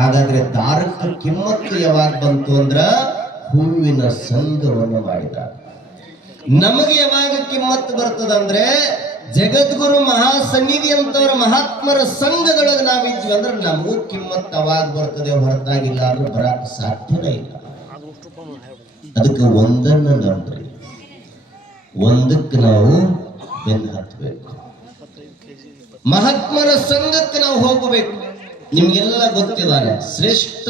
ಹಾಗಾದ್ರೆ ತಾರಕ ಕಿಮ್ಮತ್ತು ಯಾವಾಗ ಬಂತು ಅಂದ್ರ ಹೂವಿನ ಸಂಘವನ್ನು ಮಾಡಿದ. ನಮಗೆ ಯಾವಾಗ ಕಿಮ್ಮತ್ತು ಬರ್ತದಂದ್ರೆ ಜಗದ್ಗುರು ಮಹಾಸನ್ನಿಧಿ ಅಂತವರ ಮಹಾತ್ಮರ ಸಂಘದೊಳಗೆ ನಾವಿದ್ವಿ ಅಂದ್ರೆ ನಮಗೂ ಕಿಮ್ಮತ್ತು ಅವಾಗ ಬರ್ತದೆ ಹೊರತಾಗಿಲ್ಲ ಅಂದ್ರೆ ಬರಕ್ ಸಾಧ್ಯನೇ ಇಲ್ಲ. ಅದಕ್ಕೆ ಒಂದನ್ನ ನಂಬ್ರಿ. ಒಂದಕ್ಕೆ ನಾವು ಬೆನ್ನು ಹತ್ತಬೇಕು. ಮಹಾತ್ಮರ ಸಂಘಕ್ಕೆ ನಾವು ಹೋಗಬೇಕು. ನಿಮ್ಗೆಲ್ಲ ಗೊತ್ತಿದ್ದಾರೆ ಶ್ರೇಷ್ಠ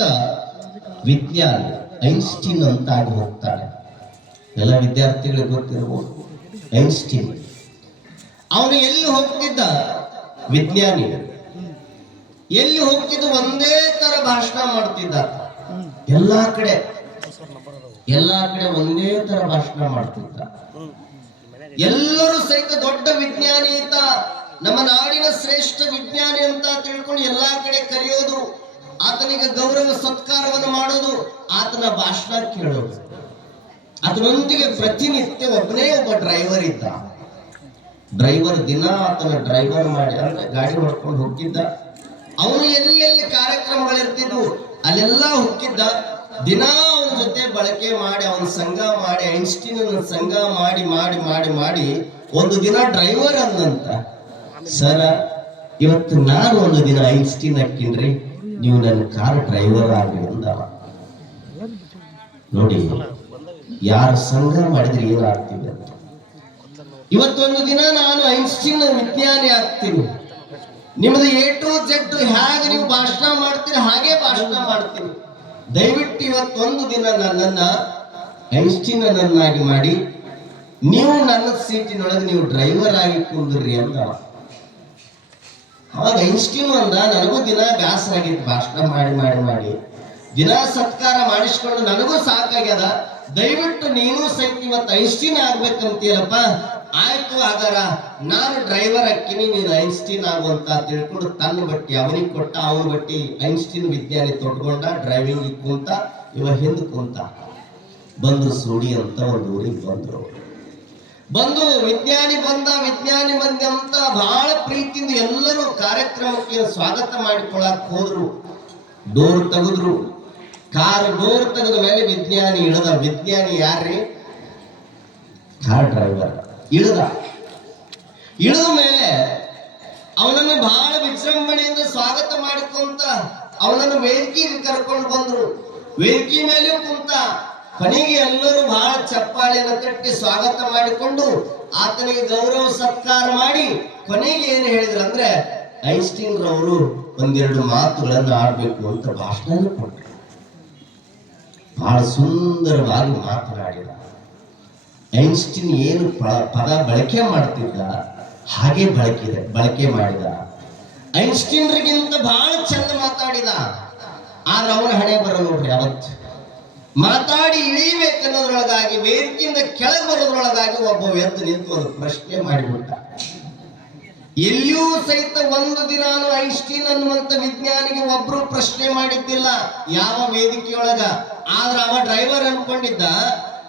ವಿಜ್ಞಾನಿ ಐನ್ಸ್ಟೀನ್ ಅಂತ ಆಗಿ ಹೋಗ್ತಾರೆ ಎಲ್ಲ ವಿದ್ಯಾರ್ಥಿಗಳಿಗೆ ಗೊತ್ತಿರಬಹುದು ಐನ್ಸ್ಟೀನ್. ಅವನು ಎಲ್ಲಿ ಹೋಗ್ತಿದ್ದ? ವಿಜ್ಞಾನಿ. ಎಲ್ಲಿ ಹೋಗ್ತಿದ್ದ? ಒಂದೇ ತರ ಭಾಷಣ ಮಾಡ್ತಿದ್ದ. ಎಲ್ಲಾ ಕಡೆ ಎಲ್ಲಾ ಕಡೆ ಒಂದೇ ತರ ಭಾಷಣ ಮಾಡ್ತಿದ್ದ. ಎಲ್ಲರೂ ಸಹಿತ ದೊಡ್ಡ ವಿಜ್ಞಾನಿ ಅಂತ ನಮ್ಮ ನಾಡಿನ ಶ್ರೇಷ್ಠ ವಿಜ್ಞಾನಿ ಅಂತ ತಿಳ್ಕೊಂಡು ಎಲ್ಲಾ ಕಡೆ ಕರೆಯೋದು, ಆತನಿಗೆ ಗೌರವ ಸತ್ಕಾರವನ್ನು ಮಾಡೋದು, ಆತನ ಭಾಷಣ ಕೇಳೋದು. ಅದರೊಂದಿಗೆ ಪ್ರತಿನಿತ್ಯ ಒಬ್ಬನೇ ಒಬ್ಬ ಡ್ರೈವರ್ ಇದ್ದ. ಡ್ರೈವರ್ ದಿನ ಆತನ ಡ್ರೈವರ್ ಮಾಡಿ, ಅಂದ್ರೆ ಗಾಡಿ ಹೊಡ್ಕೊಂಡು ಹೋಗಿದ್ದ ಅವನು ಎಲ್ಲೆಲ್ಲಿ ಕಾರ್ಯಕ್ರಮಗಳಿರ್ತಿದ್ವು, ಅಲ್ಲೆಲ್ಲ ಹುಕ್ಕಿದ್ದ ದಿನ ಅವನ ಜೊತೆ ಬಳಕೆ ಮಾಡಿ, ಅವನ ಸಂಘ ಮಾಡಿ ಐನ್ಸ್ಟೀನ್ ಸಂಘ ಮಾಡಿ ಮಾಡಿ ಮಾಡಿ ಮಾಡಿ, ಒಂದು ದಿನ ಡ್ರೈವರ್ ಅಂದಂತ. ಸರ, ಇವತ್ತು ನಾನು ಒಂದು ದಿನ ಐನ್ಸ್ಟೀನ್ ಹಾಕಿನ್ರಿ ನೀವು ನನ್ನ ಕಾರ್ ಡ್ರೈವರ್ ಆಗಿ ಅಂದ ನೋಡಿ, ಯಾರ ಸಂಘ ಮಾಡಿದ್ರೆ ಏನಾಗ್ತೀವಿ ಅಂತ. ಇವತ್ತೊಂದು ದಿನ ನಾನು ಐನ್ಸ್ಟೀನ್ ವಿಜ್ಞಾನಿ ಆಗ್ತೀನಿ. ನಿಮ್ದು ಎ ಟು ಜೆಡ್ ಹೇಗೆ ನೀವು ಭಾಷಣ ಮಾಡ್ತೀರಿ, ಹಾಗೆ ಭಾಷಣ ಮಾಡ್ತೀನಿ. ದಯವಿಟ್ಟು ಇವತ್ತೊಂದು ದಿನ ನನ್ನನ್ನ ಐನ್ಸ್ಟೀನ್ ನನ್ನಾಗಿ ಮಾಡಿ, ನೀವು ನನ್ನ ಸೀಟಿನೊಳಗೆ ನೀವು ಡ್ರೈವರ್ ಆಗಿ ಕುಂದ್ರಿ ಅಂತ ಅವಾಗ ಐನ್ಸ್ಟೀನ್ ಅಂದ ನನಗೂ ದಿನ ಬ್ಯಾಸರ ಆಗಿತ್ತು ಭಾಷಣ ಮಾಡಿ ಮಾಡಿ ಮಾಡಿ. ದಿನ ಸತ್ಕಾರ ಮಾಡಿಸ್ಕೊಂಡು ನನಗೂ ಸಾಕಾಗ್ಯದ. ದಯವಿಟ್ಟು ನೀನು ಸಹಿತ ಇವತ್ತು ಐನ್ಸ್ಟೀನ್ ಆಗ್ಬೇಕಂತೀಯಲ್ಲಪ್ಪ. ಆಯ್ತು ಹಾಗಾರ, ನಾನು ಡ್ರೈವರ್ ಅಕ್ಕಿನಿ, ನೀನು ಐನ್ಸ್ಟೀನ್ ಆಗುವಂತ ತಿಳ್ಕೊಂಡು ತನ್ನ ಬಟ್ಟಿ, ಅವನಿಗೆ ಕೊಟ್ಟ ಅವನ ಬಟ್ಟಿ ಐನ್ಸ್ಟೀನ್ ವಿಜ್ಞಾನಿ ತೊಡ್ಕೊಂಡ ಡ್ರೈವಿಂಗ್ ಕುಂತ, ಇವ ಹಿಂದ್ ಕುಂತ. ಬಂದ್ರು ಸೋಡಿ ಅಂತ ಒಂದು ಊರಿಗೆ ಬಂದ್ರು. ಬಂದು ವಿಜ್ಞಾನಿ ಬಂದ, ವಿಜ್ಞಾನಿ ಬಂದೆ ಅಂತ ಬಹಳ ಪ್ರೀತಿಯಿಂದ ಎಲ್ಲರೂ ಕಾರ್ಯಕ್ರಮಕ್ಕೆ ಸ್ವಾಗತ ಮಾಡಿಕೊಳ್ಳಕ್ ಹೋದ್ರು. ಡೋರ್ ತೆಗೆದ್ರು. ಕಾರ್ ಡೋರ್ ತೆಗೆದ ಮೇಲೆ ವಿಜ್ಞಾನಿ ಇಳದ. ವಿಜ್ಞಾನಿ ಯಾರ್ರಿ? Car driver. ಇಳದ. ಇಳಿದ ಮೇಲೆ ಅವನನ್ನು ಬಹಳ ವಿಜೃಂಭಣೆಯಿಂದ ಸ್ವಾಗತ ಮಾಡಿಕೊಂತ ಅವನನ್ನು ವೇದಿಕೆಗೆ ಕರ್ಕೊಂಡು ಬಂದ್ರು. ವೇದಿಕೆ ಮೇಲೆ ಕುಂತ ಕೊನೆಗೆ ಎಲ್ಲರೂ ಬಹಳ ಚಪ್ಪಾಳೆಯನ್ನು ಕಟ್ಟಿ ಸ್ವಾಗತ ಮಾಡಿಕೊಂಡು ಆತನಿಗೆ ಗೌರವ ಸತ್ಕಾರ ಮಾಡಿ ಕೊನೆಗೆ ಏನು ಹೇಳಿದ್ರು ಅಂದ್ರೆ ಐನ್ಸ್ಟೀನ್ ರವರು ಒಂದೆರಡು ಮಾತುಗಳನ್ನು ಆಡ್ಬೇಕು ಅಂತ ಭಾಷಣ ಕೊಟ್ಟರು. ಬಹಳ ಸುಂದರವಾಗಿ ಮಾತನಾಡಿದ. ಐನ್ಸ್ಟೀನ್ ಏನು ಪದ ಬಳಕೆ ಮಾಡ್ತಿದ್ದ, ಹಾಗೆ ಬಳಕೆ ಬಳಕೆ ಮಾಡಿದ. ಐನ್ಸ್ಟೀನ್ರಿಗಿಂತ ಬಹಳ ಚಂದ ಮಾತಾಡಿದ. ಆದ್ರೆ ಅವನ ಹಣೆ ಬರ ನೋಡ್ರಿ ಅವತ್ತು ಮಾತಾಡಿ ಇಳಿಬೇಕನ್ನೋದ್ರೊಳಗಾಗಿ ವೇದಿಕೆಯಿಂದ ಕೆಳಗೆ ಬರೋದ್ರೊಳಗಾಗಿ ಒಬ್ಬ ಎದ್ದು ನಿಂತು ಒಂದು ಪ್ರಶ್ನೆ ಮಾಡಿಬಿಟ್ಟ ಎಲ್ಲಿಯೂ ಸಹಿತ ಒಂದು ದಿನಾನು ಐನ್ಸ್ಟೀನ್ ಅನ್ನುವಂತ ವಿಜ್ಞಾನಿಗೆ ಒಬ್ರು ಪ್ರಶ್ನೆ ಮಾಡಿದ್ದಿಲ್ಲ, ಯಾವ ವೇದಿಕೆಯೊಳಗ. ಆದ್ರ ಅವ ಡ್ರೈವರ್ ಅನ್ಕೊಂಡಿದ್ದ,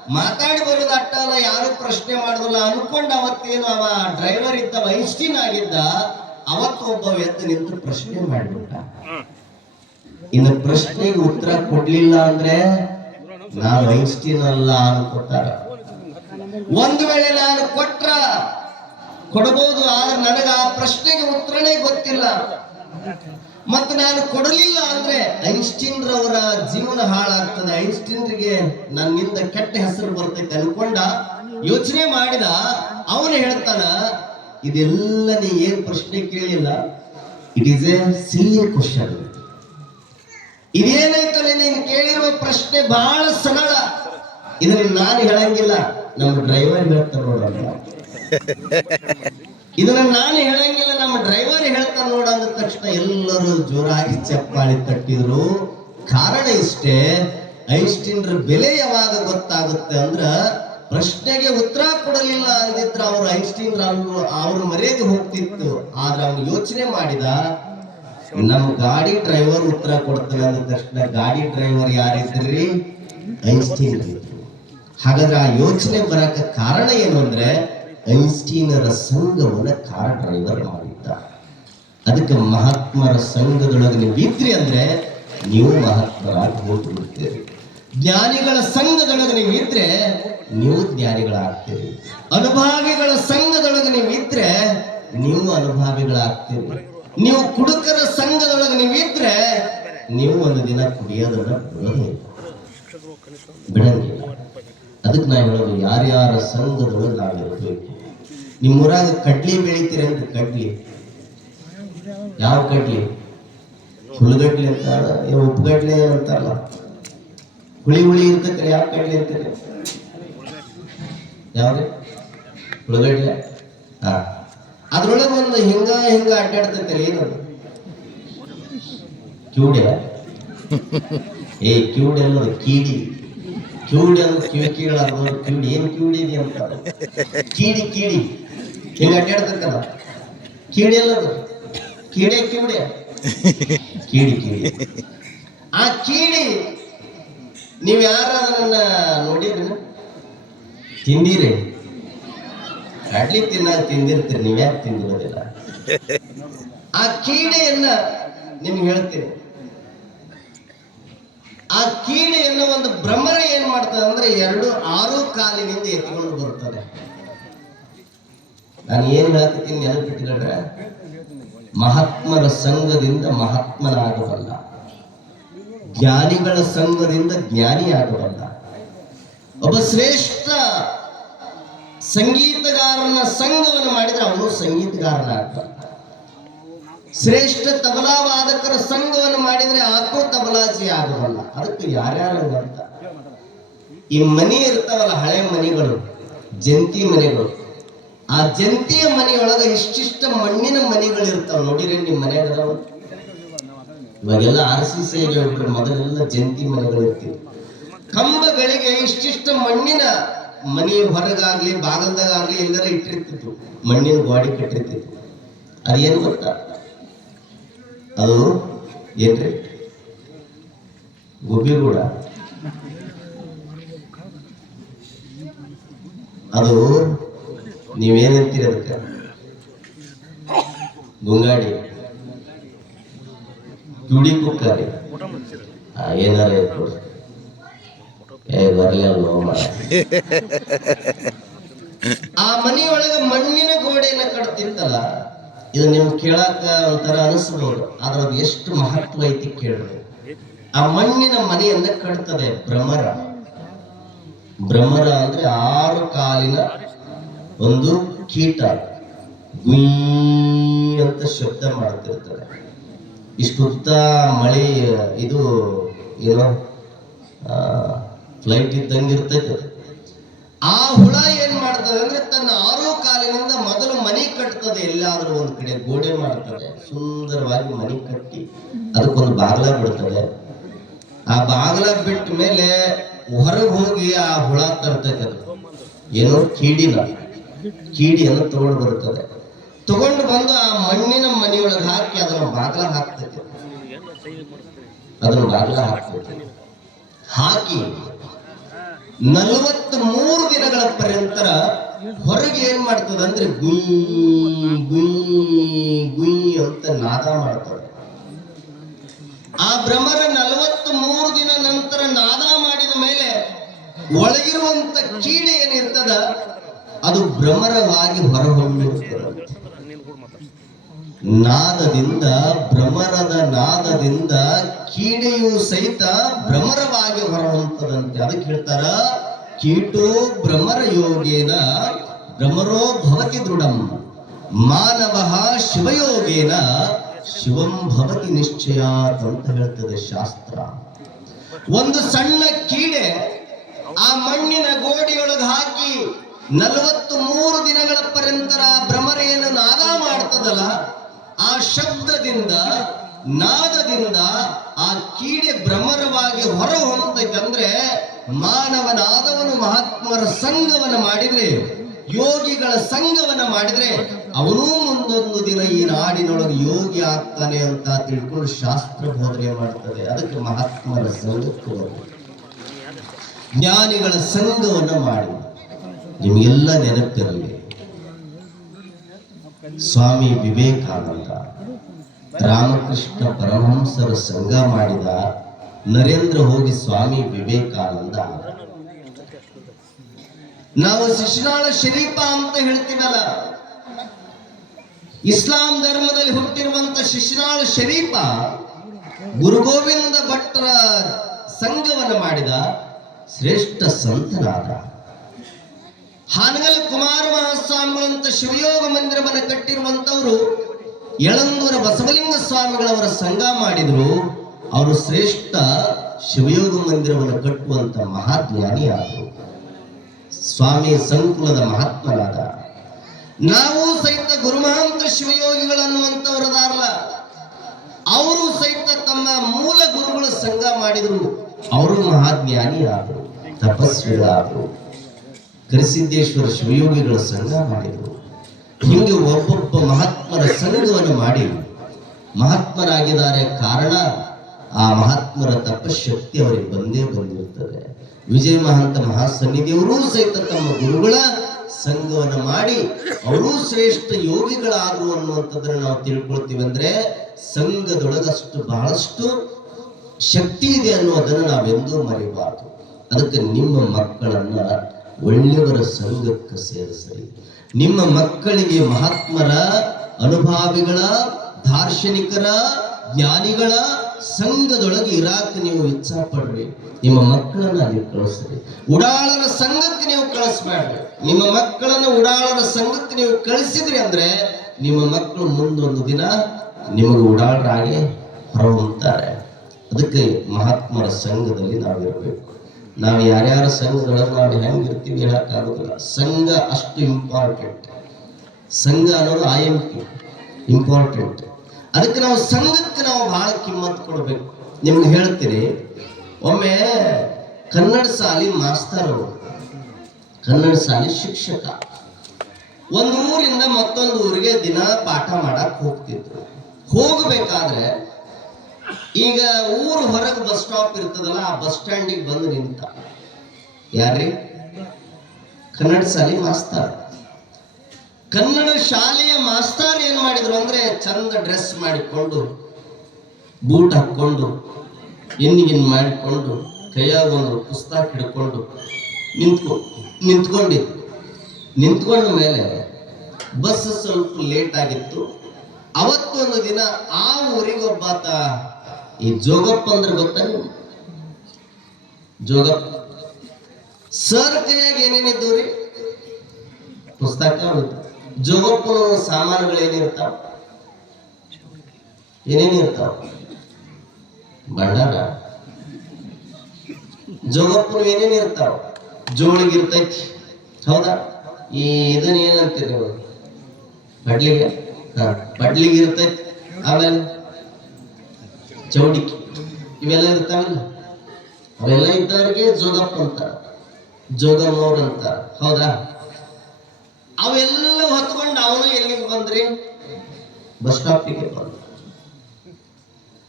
ಮಾತಾಡಿ ಬರೋದು ಅಲ್ಲ, ಯಾರು ಪ್ರಶ್ನೆ ಮಾಡುದಿಲ್ಲ. ಅನ್ಕೊಂಡು ಅವತ್ತೇನು ಅವ ಡ್ರೈವರ್ ಇದ್ದ, ಐನ್ಸ್ಟೀನ್ ಆಗಿದ್ದ, ಅವತ್ತು ಒಬ್ಬ ಎದ್ದು ನಿಂತು ಪ್ರಶ್ನೆ ಮಾಡಿಬಿಟ್ಟ ಇನ್ನು ಪ್ರಶ್ನೆಗೆ ಉತ್ತರ ಕೊಡ್ಲಿಲ್ಲ ಅಂದ್ರೆ ನಾನು ಇಷ್ಟಿನಲ್ಲ ಅಲ್ಲ ಕೊಟ್ಟಾಗ ಒಂದು ವೇಳೆ ನಾನು ಕೊಟ್ರ ಕೊಡಬಹುದು ಆದ್ರೆ ನನಗ ಆ ಪ್ರಶ್ನೆಗೆ ಉತ್ತರನೇ ಗೊತ್ತಿಲ್ಲ. ಮತ್ತೆ ನಾನು ಕೊಡಲಿಲ್ಲ ಅಂದ್ರೆ ಐನ್ಸ್ಟೀನ್ ರವರ ಜೀವನ ಹಾಳಾಗ್ತದೆ. ಐನ್ಸ್ಟೀನ್ರಿಗೆ ನನ್ನಿಂದ ಕೆಟ್ಟ ಹೆಸರು ಬರ್ತೈತೆ ಅನ್ಕೊಂಡ ಯೋಚನೆ ಮಾಡಿದ, ಅವನು ಹೇಳ್ತಾನ ಇದೆಲ್ಲ ನೀ ಏನ್ ಪ್ರಶ್ನೆ ಕೇಳಿಲ್ಲ? It is a silly question ಕೇಳಿರುವ ಪ್ರಶ್ನೆ ಬಹಳ ಸರಳ. ಇದನ್ನ ನಾನು ಹೇಳಂಗಿಲ್ಲ, ನಮ್ಮ ಡ್ರೈವರ್ ಹೇಳ್ತಾರ ನೋಡ ಇದನ್ನ ನಾನು ಹೇಳಂಗಿಲ್ಲ, ನಮ್ಮ ಡ್ರೈವರ್ ಹೇಳ್ತಾರ ನೋಡ ಅಂದ ತಕ್ಷಣ ಎಲ್ಲರೂ ಜೋರಾಗಿ ಚಪ್ಪಾಳಿ ತಟ್ಟಿದ್ರು. ಕಾರಣ ಇಷ್ಟೇ ಐನ್ಸ್ಟೀನ್ರ ಬೆಲೆ ಯಾವಾಗ ಗೊತ್ತಾಗುತ್ತೆ ಅಂದ್ರ ಪ್ರಶ್ನೆಗೆ ಉತ್ತರ ಕೊಡಲಿಲ್ಲ ಅಂದಿದ್ರ ಅವ್ರು ಐನ್ಸ್ಟೀನ್ ಅವ್ರ ಮರ್ಯಾದೆ ಹೋಗ್ತಿತ್ತು. ಆದ್ರೆ ಅವನು ಯೋಚನೆ ಮಾಡಿದ ನಮ್ಮ ಗಾಡಿ ಡ್ರೈವರ್ ಉತ್ತರ ಕೊಡ್ತಾರೆ ಅಂದ ತಕ್ಷಣ ಗಾಡಿ ಡ್ರೈವರ್ ಯಾರಿದ್ರಿ? ಐನ್ಸ್ಟೀನ್. ಹಾಗಾದ್ರೆ ಆ ಯೋಚನೆ ಬರಕ ಕಾರಣ ಏನು ಅಂದ್ರೆ ಐನ್ಸ್ಟೀನರ ಸಂಘವನ್ನ ಕಾರ್ ಡ್ರೈವರ್ ಮಾಡಿದ್ದ. ಅದಕ್ಕೆ ಮಹಾತ್ಮರ ಸಂಘದೊಳಗೆ ನೀವು ಇದ್ರಿ ಅಂದ್ರೆ ನೀವು ಮಹಾತ್ಮರಾಗಿ ಹೋಗ್ಬಿಡ್ತೀರಿ. ಜ್ಞಾನಿಗಳ ಸಂಘದೊಳಗೆ ನೀವು ಇದ್ರೆ ನೀವು ಜ್ಞಾನಿಗಳಾಗ್ತೀರಿ. ಅನುಭಾವಿಗಳ ಸಂಘದೊಳಗೆ ನೀವು ಇದ್ರೆ ನೀವು ಅನುಭಾವಿಗಳಾಗ್ತೀರಿ. ನೀವು ಕುಡುಕರ ಸಂಘದೊಳಗೆ ನೀವು ಇದ್ರೆ ನೀವು ಒಂದು ದಿನ ಕುಡಿಯೋದನ್ನ ಬಿಡಂಗಿಲ್ಲ. ಅದಕ್ಕೆ ನಾ ಹೇಳೋದು, ಯಾರ್ಯಾರ ಸಂಘದೊಳಗೆ ನಾವಿರ್ತೀವಿ ನಿಮ್ಮೂರಾಗ ಕಡ್ಲಿ ಬೆಳಿತೀರಿ ಅಂತ ಕಡ್ಲಿ. ಯಾವ ಕಡ್ಲಿ? ಹುಳುಗಡ್ಲಿ ಅಂತ ಉಪ್ಪುಗಡ್ಲಿ ಅಂತಾರಲ್ಲ. ಹುಳಿ ಹುಳಿ ಇರ್ತೈತೆ ಯಾವ ಕಡ್ಲಿ ಅಂತಾರೆ? ಯಾವ್ದು ಹುಳುಗಡ್ಲೆ? ಹಾ. ಅದ್ರೊಳಗೆ ಒಂದು ಹಿಂಗ ಹಿಂಗ ಅಡ್ಡಾಡ್ತೈತೆ ಏನು. ಕ್ಯೂಡೆ ಏ ಕ್ಯೂಡೆ ಅನ್ನೋದು ಕೀಡಿ. ಕ್ಯೂಡಿ ಅಂದ್ರೆ ಕಿವಿ ಕೀಳಾರ್ದು ಕ್ಯೂಡಿ. ಏನ್ ಕ್ಯೂಡಿ ಇದೆ ಅಂತ. ಕೀಡಿ ಕೀಡಿ. ಹಿಂಗ ಅಡ್ಡಾಡ್ತೈತಲ್ಲ ಕೀಡಿ ಅಲ್ಲದು ಕೀಡೆ ಕ್ಯೂಡೆ. ಕೀಡಿ ಕೀಡಿ. ಆ ಕೀಡಿ ನೀವು ಯಾರ ಅದನ್ನ ನೋಡಿದ್ರಿ? ತಿಂದಿರಿ ಕಡ್ಲಿ ತಿನ್ನ ತಿಂದಿರ್ತೀರಿ ನೀವ್ಯಾಕೆ ತಿಂದಿರೋದಿಲ್ಲ? ಆ ಕೀಡೆಯನ್ನ ನಿಮ್ಗೆ ಹೇಳ್ತೀನಿ. ಆ ಕೀಡೆಯನ್ನು ಒಂದು ಭ್ರಮರ ಏನ್ ಮಾಡ್ತದೆ ಅಂದ್ರೆ ಎರಡು ಆರು ಕಾಲಿನಿಂದ ಎತ್ಕೊಂಡು ಬರ್ತದೆ. ನಾನು ಏನ್ ಹೇಳ್ತೀನಿ ನೆನಪಿಟ್ಕೊಂಡ್ರೆ, ಮಹಾತ್ಮರ ಸಂಘದಿಂದ ಮಹಾತ್ಮನಾಗಬಲ್ಲ. ಜ್ಞಾನಿಗಳ ಸಂಘದಿಂದ ಜ್ಞಾನಿ ಆಗಬಲ್ಲ ಒಬ್ಬ ಶ್ರೇಷ್ಠ ಸಂಗೀತಗಾರನ ಸಂಘವನ್ನು ಮಾಡಿದ್ರೆ ಅವನು ಸಂಗೀತಗಾರನ ಅರ್ಥ ಶ್ರೇಷ್ಠ ತಬಲಾ ವಾದಕರ ಸಂಘವನ್ನು ಮಾಡಿದ್ರೆ ಆತ್ಮ ತಬಲಾಜಿ ಆಗಬಲ್ಲ ಅದಕ್ಕೆ ಯಾರ್ಯಾರು ಅರ್ಥ ಈ ಮನೆ ಇರ್ತಾವಲ್ಲ ಹಳೆ ಮನೆಗಳು, ಜಂತಿ ಮನೆಗಳು. ಆ ಜಂತಿಯ ಮನೆಯೊಳಗೆ ಇಷ್ಟಿಷ್ಟ ಮಣ್ಣಿನ ಮನೆಗಳು ಇರ್ತಾವ. ನೋಡಿರಿ ನಿಮ್ಮ ಮನೆಯಾಗ? ಇವಾಗೆಲ್ಲ ಆರ್ ಸಿ ಸಿ ಮೊದಲೆಲ್ಲ ಜಂತಿ ಮನೆಗಳು ಇರ್ತೀವಿ ಕಂಬಗಳಿಗೆ ಇಷ್ಟಿಷ್ಟ ಮಣ್ಣಿನ ಮನೆ ಹೊರಗಾಗ್ಲಿ ಬಾಗಲ್ದಾಗಲಿ ಎಲ್ಲರ ಇಟ್ಟಿರ್ತಿತ್ತು ಮಣ್ಣಿನ ಗಾಡಿ ಕಟ್ಟಿರ್ತಿದ್ರು. ಅದೇನು ಗೊತ್ತಾ? ಅದು ಏನ್ರಿ? ಗುಬ್ಬಿಗೂಡ ಅದು ನೀವೇನಂತೀರಿ ಅದಕ್ಕೆ? ಗುಂಗಾಡಿ ತುಡಿ ಕುಕ್ಕಾರಿ. ಏನಾರ. ಏ, ಬರ್ಲಿ ಅಲ್ವೋ ಮಾರ್ರೆ. ಆ ಮನೆಯೊಳಗ ಮಣ್ಣಿನ ಗೋಡೆಯನ್ನ ಕಟ್ತಿರ್ತಲ್ಲ ಇದು ನೀವು ಕೇಳಾಕ ಒಂಥರ ಅನಿಸ್ಬೋದು ಆದ್ರೆ ಎಷ್ಟು ಮಹತ್ವ ಐತಿ ಕೇಳಿ. ಆ ಮಣ್ಣಿನ ಮನೆಯನ್ನ ಕಟ್ತದೆ ಭ್ರಮರ. ಭ್ರಮರ ಅಂದ್ರೆ ಆರು ಕಾಲಿನ ಒಂದು ಕೀಟ. ಅಂತ ಶಬ್ದ ಮಾಡ್ತಿರ್ತದೆ ಇಷ್ಟುದ್ದ ಮಳೆ ಇದು, ಏನೋ ಫ್ಲೈಟ್ ಇದ್ದಂಗೆ ಇರ್ತೈತೆ. ಆ ಹುಳ ಏನ್ ಮಾಡ್ತದೆ ಅಂದ್ರೆ ತನ್ನ ಆರು ಕಾಲಿನಿಂದ ಮೊದಲು ಮನಿ ಕಟ್ತದೆ ಎಲ್ಲಾದ್ರೂ ಒಂದ್ ಕಡೆ, ಗೋಡೆ ಮಾಡ್ತದೆ, ಸುಂದರವಾಗಿ ಮನಿ ಕಟ್ಟಿ. ಅದಕ್ಕೊಂದು ಬಾಗ್ಲ ಬಿಡ್ತದೆ. ಆ ಬಾಗ್ಲ ಬಿಟ್ಟ ಮೇಲೆ ಹೊರಗೆ ಹೋಗಿ ಆ ಹುಳ ತರ್ತೈತೆ ಏನೋ ಕೀಡಿನ ಕೀಡಿಯನ್ನು ತಗೊಂಡು ಬರುತ್ತದೆ ತಗೊಂಡು ಬಂದು ಆ ಮಣ್ಣಿನ ಮನೆಯೊಳಗೆ ಹಾಕಿ ಅದನ್ನ ಬಾಗ್ಲ ಹಾಕ್ತೈತೆ. ಅದನ್ನ ಬಾಗ್ಲ ಹಾಕ್ತೈತೆ. ಹಾಕಿ ನಲವತ್ತ್ ಮೂರು ದಿನಗಳ ಪರ್ಯಂತರ ಹೊರಗೆ ಏನ್ ಮಾಡ್ತದ ಅಂದ್ರೆ ಗುಂ ಗುಂ ಗುಯ್ ಅಂತ ನಾದ ಮಾಡ್ತದೆ. ಆ ಭ್ರಮರ ನಲವತ್ತ್ ಮೂರು ದಿನ ನಂತರ ನಾದ ಮಾಡಿದ ಮೇಲೆ ಒಳಗಿರುವಂತ ಕೀಡೆ ಏನಿರ್ತದ, ಅದು ಭ್ರಮರವಾಗಿ ಹೊರಹೊಮ್ಮಿರ್ತದೆ ನಾದದಿಂದ, ಭ್ರಮರದ ನಾದದಿಂದ ಕೀಡೆಯು ಸಹಿತ ಭ್ರಮರವಾಗಿ ಹೊರವಂತದಂತೆ ಅದಕ್ಕೆ ಹೇಳ್ತಾರ, ಕೀಟೋ ಭ್ರಮರ ಯೋಗೇನ ಭ್ರಮರೋ ಭವತಿ ದೃಢಂ. ಮಾನವ ಶಿವಯೋಗೇನ, ಶಿವಂ ಭವತಿ ನಿಶ್ಚಯ ಅಂತ ಹೇಳ್ತದೆ ಶಾಸ್ತ್ರ. ಒಂದು ಸಣ್ಣ ಕೀಡೆ ಆ ಮಣ್ಣಿನ ಗೋಡಿಯೊಳಗೆ ಹಾಕಿ ನಲವತ್ತು ಮೂರು ದಿನಗಳ ಪರ್ಯಂತರ ಭ್ರಮರೆಯನ್ನು ನಾದ ಮಾಡ್ತದಲ್ಲ ಆ ಶಬ್ದದಿಂದ, ನಾದದಿಂದ ಆ ಕೀಡೆ ಭ್ರಮರವಾಗಿ ಹೊರ ಹೊಮ್ಮತೈತಂದ್ರೆ ಮಾನವನಾದವನು ಮಹಾತ್ಮರ ಸಂಘವನ್ನ ಮಾಡಿದ್ರೆ, ಯೋಗಿಗಳ ಸಂಘವನ್ನ ಮಾಡಿದ್ರೆ ಅವನೂ ಮುಂದೊಂದು ದಿನ ಈ ನಾಡಿನೊಳಗೆ ಯೋಗಿ ಆಗ್ತಾನೆ ಅಂತ ತಿಳ್ಕೊಂಡು ಶಾಸ್ತ್ರ ಬೋಧನೆ ಮಾಡ್ತದೆ. ಅದಕ್ಕೆ ಮಹಾತ್ಮರ ಸಂಘಕ್ಕೆ. ಜ್ಞಾನಿಗಳ ಸಂಘವನ್ನ ಮಾಡಿ. ನಿಮಗೆಲ್ಲ ನೆನಪಿರಲಿ. ಸ್ವಾಮಿ ವಿವೇಕಾನಂದ ರಾಮಕೃಷ್ಣ ಪರಮಹಂಸರ ಸಂಘ ಮಾಡಿದ ನರೇಂದ್ರ ಹೋಗಿ ಸ್ವಾಮಿ ವಿವೇಕಾನಂದ. ನಾವು ಶಿಶುನಾಳ ಶರೀಫ ಅಂತ ಹೇಳ್ತೀವಲ್ಲ, ಇಸ್ಲಾಂ ಧರ್ಮದಲ್ಲಿ ಹುಟ್ಟಿರುವಂತ ಶಿಶುನಾಳ ಶರೀಫ ಗುರು ಗೋವಿಂದ ಭಟ್ರ ಸಂಘವನ್ನು ಮಾಡಿದ ಶ್ರೇಷ್ಠ ಸಂತನಾದ. ಹಾನಗಲ್ ಕುಮಾರ ಮಹಾಸ್ವಾಮಿಗಳಂತ ಶಿವಯೋಗ ಮಂದಿರವನ್ನು ಕಟ್ಟಿರುವಂತವರು ಯಳಂದೂರ ಬಸವಲಿಂಗ ಸ್ವಾಮಿಗಳವರ ಸಂಘ ಮಾಡಿದ್ರು. ಅವರು ಶ್ರೇಷ್ಠ ಶಿವಯೋಗ ಮಂದಿರವನ್ನು ಕಟ್ಟುವಂತ ಮಹಾಜ್ಞಾನಿ ಆದರು. ಸ್ವಾಮಿ ಸಂಕುಲದ ಮಹಾತ್ಮನಾದ. ನಾವು ಸಹಿತ ಗುರುಮಹಾಂತ ಶಿವಯೋಗಿಗಳನ್ನುವಂತವರದಾರಲ್ಲ ಅವರು ಸಹಿತ ತಮ್ಮ ಮೂಲ ಗುರುಗಳ ಸಂಘ ಮಾಡಿದ್ರು. ಅವರು ಮಹಾಜ್ಞಾನಿ ಆದರು, ತಪಸ್ವಿಗಳಾದರು. ಕರಿಸಿದ್ದೇಶ್ವರ ಶಿವಯೋಗಿಗಳ ಸಂಘ ಮಾಡಿದರು. ಹೀಗೆ ಒಬ್ಬೊಬ್ಬ ಮಹಾತ್ಮರ ಸಂಘವನ್ನು ಮಾಡಿ ಮಹಾತ್ಮರಾಗಿದ್ದಾರೆ ಕಾರಣ ಆ ಮಹಾತ್ಮರ ತಪಶಕ್ತಿ ಅವರಿಗೆ ಬಂದೇ ಬಂದಿರುತ್ತದೆ. ವಿಜಯ ಮಹಾಂತ ಮಹಾಸನ್ನಿಧಿಯವರೂ ಸಹಿತ ತಮ್ಮ ಗುರುಗಳ ಸಂಘವನ್ನು ಮಾಡಿ ಅವರೂ ಶ್ರೇಷ್ಠ ಯೋಗಿಗಳಾದರು ಅನ್ನುವಂಥದ್ದನ್ನು ನಾವು ತಿಳ್ಕೊಳ್ತೀವಿ ಅಂದ್ರೆ ಸಂಘದೊಳಗಷ್ಟು ಬಹಳಷ್ಟು ಶಕ್ತಿ ಇದೆ ಅನ್ನೋದನ್ನು ನಾವೆಂದೂ ಮರೆಯಬಾರದು. ಅದಕ್ಕೆ ನಿಮ್ಮ ಮಕ್ಕಳನ್ನ ಒಳ್ಳೆಯವರ ಸಂಘಕ್ಕೆ ಸೇರಿಸಲಿ. ನಿಮ್ಮ ಮಕ್ಕಳಿಗೆ ಮಹಾತ್ಮರ, ಅನುಭಾವಿಗಳ, ದಾರ್ಶನಿಕರ, ಜ್ಞಾನಿಗಳ ಸಂಘದೊಳಗೆ ಇರಾಕ ನೀವು ಇಚ್ಛಾ ಪಡ್ರಿ ನಿಮ್ಮ ಮಕ್ಕಳನ್ನ ಅಲ್ಲಿ ಕಳಿಸ್ರಿ. ಉಡಾಳರ ಸಂಘಕ್ಕೆ ನೀವು ಕಳಿಸ್ಬೇಡ್ರಿ. ನಿಮ್ಮ ಮಕ್ಕಳನ್ನ ಉಡಾಳರ ಸಂಘಕ್ಕೆ ನೀವು ಕಳಿಸಿದ್ರಿ ಅಂದ್ರೆ ನಿಮ್ಮ ಮಕ್ಕಳು ಮುಂದೊಂದು ದಿನ ನಿಮಗೆ ಉಡಾಳರಾಗಿ ಹೊರಹೊಮ್ತಾರೆ ಅದಕ್ಕೆ ಮಹಾತ್ಮರ ಸಂಘದಲ್ಲಿ ನಾವಿರಬೇಕು. ನಾವು ಯಾರ್ಯಾರ ಸಂಘದೊಳಗೆ ನಾವು ಹೆಂಗೆ ಇರ್ತೀವಿ ಹೇಳಕ್ಕಾಗೋದಿಲ್ಲ ಸಂಘ ಅಷ್ಟು ಇಂಪಾರ್ಟೆಂಟ್ ಸಂಘ ಅನ್ನೋದು ಐ ಎಂ ಪಿ ಇಂಪಾರ್ಟೆಂಟ್ ಅದಕ್ಕೆ ನಾವು ಸಂಘಕ್ಕೆ ನಾವು ಬಹಳ ಕಿಮ್ಮತ್ ಕೊಡಬೇಕು. ನಿಮ್ಗೆ ಹೇಳ್ತೀನಿ, ಒಮ್ಮೆ ಕನ್ನಡ ಶಾಲಿ ಮಾಸ್ತರು ಕನ್ನಡ ಶಾಲಿ ಶಿಕ್ಷಕ, ಒಂದು ಊರಿಂದ ಮತ್ತೊಂದು ಊರಿಗೆ ದಿನ ಪಾಠ ಮಾಡಕ್ ಹೋಗ್ತಿದ್ರು. ಹೋಗಬೇಕಾದ್ರೆ ಈಗ ಊರು ಹೊರಗೆ ಬಸ್ ಸ್ಟಾಪ್ ಇರ್ತದಲ್ಲ, ಆ ಬಸ್ ಸ್ಟ್ಯಾಂಡಿಗೆ ಬಂದು ನಿಂತ. ಯಾರ್ರಿ? ಕನ್ನಡ ಶಾಲೆ ಮಾಸ್ತಾರ್. ಕನ್ನಡ ಶಾಲೆಯ ಮಾಸ್ತಾರ್ ಏನ್ ಮಾಡಿದ್ರು ಅಂದ್ರೆ ಚಂದ ಡ್ರೆಸ್ ಮಾಡಿಕೊಂಡು, ಬೂಟ್ ಹಾಕೊಂಡು ಎನ್ನಿಗಿನ್ ಮಾಡಿಕೊಂಡು, ಕೈಯಾಗ ಒಂದು ಪುಸ್ತಕ ಹಿಡ್ಕೊಂಡು ನಿಂತ್ಕೊ ನಿಂತ್ಕೊಂಡಿದ್ರು ನಿಂತ್ಕೊಂಡ ಮೇಲೆ ಬಸ್ ಸ್ವಲ್ಪ ಲೇಟ್ ಆಗಿತ್ತು. ಅವತ್ತೊಂದು ದಿನ ಆ ಊರಿಗೆ ಒಬ್ಬಾತ ಈ ಜೋಗಪ್ಪ ಅಂದ್ರೆ ಗೊತ್ತಾ ಜೋಗಪ್ಪ. ಸರ್ ಕೈಯಾಗ ಏನೇನಿದ್ದು ರೀ ಪುಸ್ತಕ ಜೋಗಪ್ಪನ ಸಾಮಾನುಗಳು ಏನಿರ್ತಾವ ಏನೇನಿರ್ತಾವ? ಬಂಡಾರ ಜೋಗಪ್ಪನ ಏನೇನಿರ್ತಾವ? ಜೋಳಿಗೆ ಇರ್ತೈತಿ. ಹೌದಾ? ಈ ಇದನ್ನ ಏನಂತೀರಿ ನೀವು? ಬಡ್ಲಿಗೆ ಹಾ ಬಡ್ಲಿಗೆ ಇರ್ತೈತಿ. ಆಮೇಲೆ? ಚೌಡಿಕಿ. ಇವೆಲ್ಲ ಇರ್ತಾವಲ್ಲ? ಅವೆಲ್ಲ ಇದ್ದವ್ರಿಗೆ ಜೋಗಪ್ಪ ಅಂತ ಜೋಗಮ್ಮವ್ರ ಅಂತ ಹೌದಾ? ಅವೆಲ್ಲ ಹೊತ್ಕೊಂಡು ಅವನು ಎಲ್ಲಿಗೆ ಬಂದ್ರಿ? ಬಸ್ ಸ್ಟಾಪಿಗೆ ಬಂದ.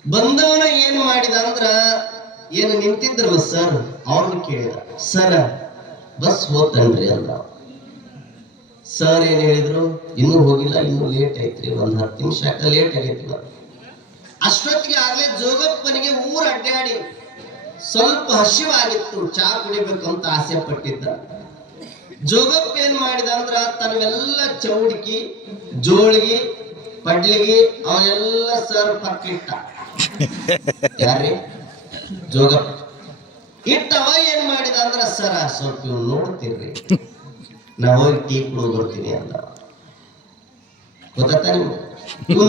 ಬಂದವನ ಏನ್ ಮಾಡಿದ ಅಂದ್ರ, ಏನು ನಿಂತಿದ್ರು ಸರ್ ಅವ್ರನ್ನ ಕೇಳಿದ. ಸರ್ ಬಸ್ ಹೋತನ್ರಿ ಅಂದ. ಸರ್ ಏನ್ ಹೇಳಿದ್ರು? ಇನ್ನೂ ಹೋಗಿಲ್ಲ, ಇನ್ನೂ ಲೇಟ್ ಐತ್ರಿ, ಒಂದ್ ಹತ್ತು ನಿಮಿಷ ಲೇಟ್ ಆಗೈತಿ ಅಷ್ಟೊತ್ತಿಗೆ ಆಗ್ಲೇ ಜೋಗಪ್ಪನಿಗೆ ಊರ ಅಡ್ಡಾಡಿ ಸ್ವಲ್ಪ ಹಸಿವಾಗಿತ್ತು, ಚಾ ಕುಡಿಬೇಕು ಅಂತ ಆಸೆ ಪಟ್ಟಿದ್ದ. ಜೋಗಪ್ಪ ಏನ್ ಮಾಡಿದ ಅಂದ್ರ ತನ್ನೆಲ್ಲ ಚೌಡಿಕಿ, ಜೋಳಿಗೆ, ಪಡ್ಲಿಗೆ ಅವನೆಲ್ಲ ಸರ್ ಪಕ್ಕಿಟ್ಟ ಯಾರ್ರಿ? ಜೋಗಪ್ಪ. ಇಟ್ಟವ ಏನ್ ಮಾಡಿದ ಅಂದ್ರ, ಸರ, ಸ್ವಲ್ಪ ಇವ್ ನೋಡ್ತೀರ್ರಿ. ನಾ ಹೋಗಿ ಟೀ ಕುಡಿದು ಬರ್ತೀನಿ ಅಂದ. ಗೊತ್ತಾ ನೀವು ಇವ್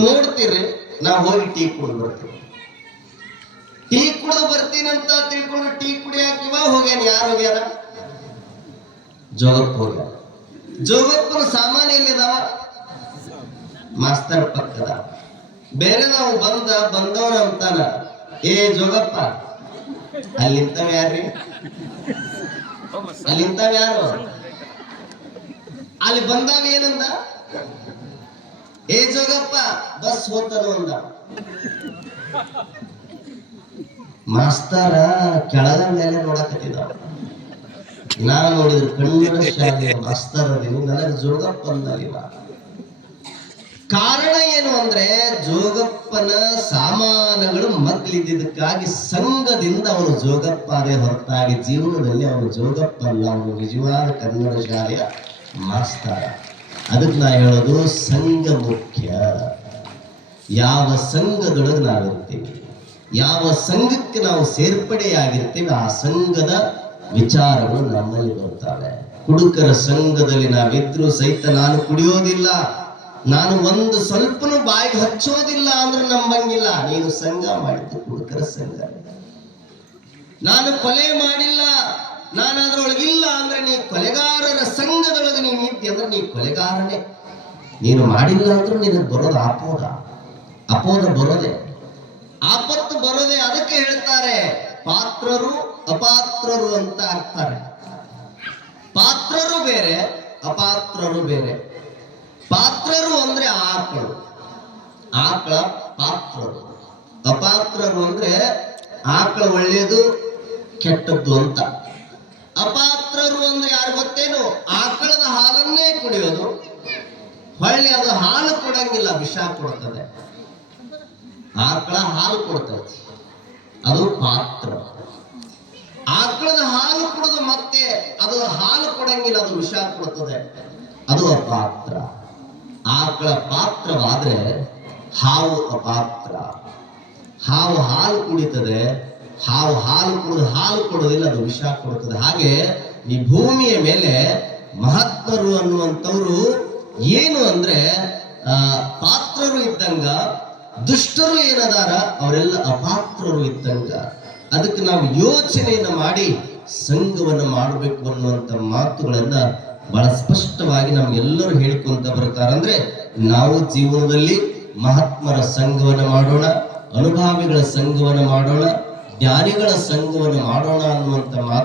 ನಾ ಹೋಗಿ ಟೀ ಕುಡಿದು ಬರ್ತೀನಿ. ಟೀ ಕುಡಿದು ಬರ್ತೀನಿ ಅಂತ ತಿಳ್ಕೊಂಡು ಟೀ ಕುಡಿಯಾಕ ಇವ ಹೋಗ್ಯಾನ, ಯಾರು ಹೋಗ್ಯಾರ ಜೋಗಪ್ಪ ಜೋಗಪ್ಪನ ಸಾಮಾನ್ಯ ಎಲ್ಲಿದಾವ? ಮಾಸ್ತರ್ ಪಕ್ಕದ. ಬೇರೆ ನಾವು ಬಂದ ಬಂದವನ ಅಂತಾನ, ಏ ಜೋಗಪ್ಪ, ಅಲ್ಲಿಂತವ ಯಾರ್ರಿ? ಅಲ್ಲಿಂತವ ಯಾರು? ಅಲ್ಲಿ ಬಂದಾಗ ಏನಂದ? ಏ ಜೋಗಪ್ಪ, ಬಸ್ ಹೋಗ್ತಾರ ಅಂದ ಮಾಸ್ತರ ಕೆಳದ ಮೇಲೆ ನೋಡಕತ್ತಿದ ನಾ ನೋಡಿದ್ರು ಕನ್ನಡ ಶಾಲೆ ಮಾಸ್ತಾರ ನನಗೆ ಜೋಗಪ್ಪ ಅಂದಲಿವ ಕಾರಣ ಏನು ಅಂದ್ರೆ ಜೋಗಪ್ಪನ ಸಾಮಾನುಗಳು ಮಗ್ಲಿದ್ದಕ್ಕಾಗಿ ಸಂಘದಿಂದ ಅವನು ಜೋಗಪ್ಪಾದೆ ಹೊರತಾಗಿ ಜೀವನದಲ್ಲಿ ಅವನು ಜೋಗಪ್ಪ ಅಲ್ಲ ಅವನು ನಿಜವಾದ ಕನ್ನಡ ಶಾಲೆಯ ಮಾಸ್ತರ. ಅದಕ್ಕೆ ನಾ ಹೇಳೋದು ಸಂಘ ಮುಖ್ಯ. ಯಾವ ಸಂಘದೊಳಗೆ ನಾವಿರ್ತೀವಿ ಯಾವ ಸಂಘಕ್ಕೆ ನಾವು ಸೇರ್ಪಡೆಯಾಗಿರ್ತೀವಿ, ಆ ಸಂಘದ ವಿಚಾರಗಳು ನಮ್ಮಲ್ಲಿ ಬರ್ತವೆ. ಕುಡುಕರ ಸಂಘದಲ್ಲಿ ನಾವಿದ್ರು ಸಹಿತ ನಾನು ಕುಡಿಯೋದಿಲ್ಲ, ನಾನು ಒಂದು ಸ್ವಲ್ಪನೂ ಬಾಯಿಗೆ ಹಚ್ಚೋದಿಲ್ಲ ಅಂದ್ರೆ ನಂಬಂಗಿಲ್ಲ. ನೀನು ಸಂಘ ಮಾಡಿದ್ದು ಕುಡುಕರ ಸಂಘ. ನಾನು ಕೊಲೆ ಮಾಡಿಲ್ಲ ನಾನು ಅದರೊಳಗಿಲ್ಲ ಅಂದ್ರೆ ನೀ ಕೊಲೆಗಾರರ ಸಂಘದೊಳಗೆ ನೀನು ಇದ್ದಿ ಅಂದ್ರೆ ನೀ ಕೊಲೆಗಾರನೇ. ನೀನು ಮಾಡಿಲ್ಲ ಅಂದ್ರೂ ನಿನಗೆ ಬರೋದು ಅಪೋಹ ಅಪೋದ ಬರೋದೆ. ಆಪತ್ತು ಬರೋದೆ ಅದಕ್ಕೆ ಹೇಳ್ತಾರೆ. ಪಾತ್ರರು ಅಪಾತ್ರರು ಅಂತ ಆಗ್ತಾರೆ. ಪಾತ್ರರು ಬೇರೆ, ಅಪಾತ್ರರು ಬೇರೆ. ಪಾತ್ರರು ಅಂದ್ರೆ ಆಕಳು. ಆಕಳ ಪಾತ್ರರು. ಅಪಾತ್ರರು ಅಂದ್ರೆ ಆಕಳ ಒಳ್ಳೆಯದು ಕೆಟ್ಟದ್ದು ಅಂತ. ಅಪಾತ್ರರು ಅಂದ್ರೆ ಯಾರು ಗೊತ್ತೇನು? ಆಕಳದ ಹಾಲನ್ನೇ ಕುಡಿಯೋದು. ಹೊಳ್ಳಿ ಅದು ಹಾಲು ಕೊಡಂಗಿಲ್ಲ, ವಿಷ ಕೊಡ್ತದೆ. ಆಕಳ ಹಾಲು ಕೊಡ್ತದೆ. ಅದು ಪಾತ್ರ. ಆಕಳದ ಹಾಲು ಕುಡಿದು ಮತ್ತೆ ಅದು ಹಾಲು ಕೊಡಂಗಿಲ್ಲ, ಅದು ವಿಷ ಕೊಡ್ತದೆ. ಅದು ಅಪಾತ್ರ. ಆಕಳ ಪಾತ್ರವಾದ್ರೆ ಹಾವು ಅಪಾತ್ರ. ಹಾವು ಹಾಲು ಕುಡಿತದೆ ಹಾವು ಹಾಲು ಕುಡಿದು, ಹಾಲು ಕೊಡೋದಿಲ್ಲ ಅದು ವಿಷ ಕೊಡುತ್ತದೆ. ಹಾಗೆ ಈ ಭೂಮಿಯ ಮೇಲೆ ಮಹಾತ್ಮರು ಅನ್ನುವಂಥವ್ರು ಏನು ಅಂದ್ರೆ ಪಾತ್ರರು ಇದ್ದಂಗ, ದುಷ್ಟರು ಏನದಾರ, ಅವರೆಲ್ಲ ಅಪಾತ್ರರು ಇದ್ದಂಗ. ಅದಕ್ಕೆ ನಾವು ಯೋಚನೆಯನ್ನು ಮಾಡಿ ಸಂಘವನ್ನು ಮಾಡಬೇಕು ಅನ್ನುವಂಥ ಮಾತುಗಳನ್ನ ಬಹಳ ಸ್ಪಷ್ಟವಾಗಿ ನಮ್ಗೆಲ್ಲರೂ ಹೇಳ್ಕೊಂತ ಬರ್ತಾರೆ. ಅಂದ್ರೆ ನಾವು ಜೀವನದಲ್ಲಿ ಮಹಾತ್ಮರ ಸಂಘವನ್ನು ಮಾಡೋಣ, ಅನುಭಾವಿಗಳ ಸಂಘವನ್ನು ಮಾಡೋಣ ಜ್ಞಾನಿಗಳ ಸಂಘವನ್ನು ಮಾಡೋಣ ಅನ್ನುವಂಥ ಮಾತು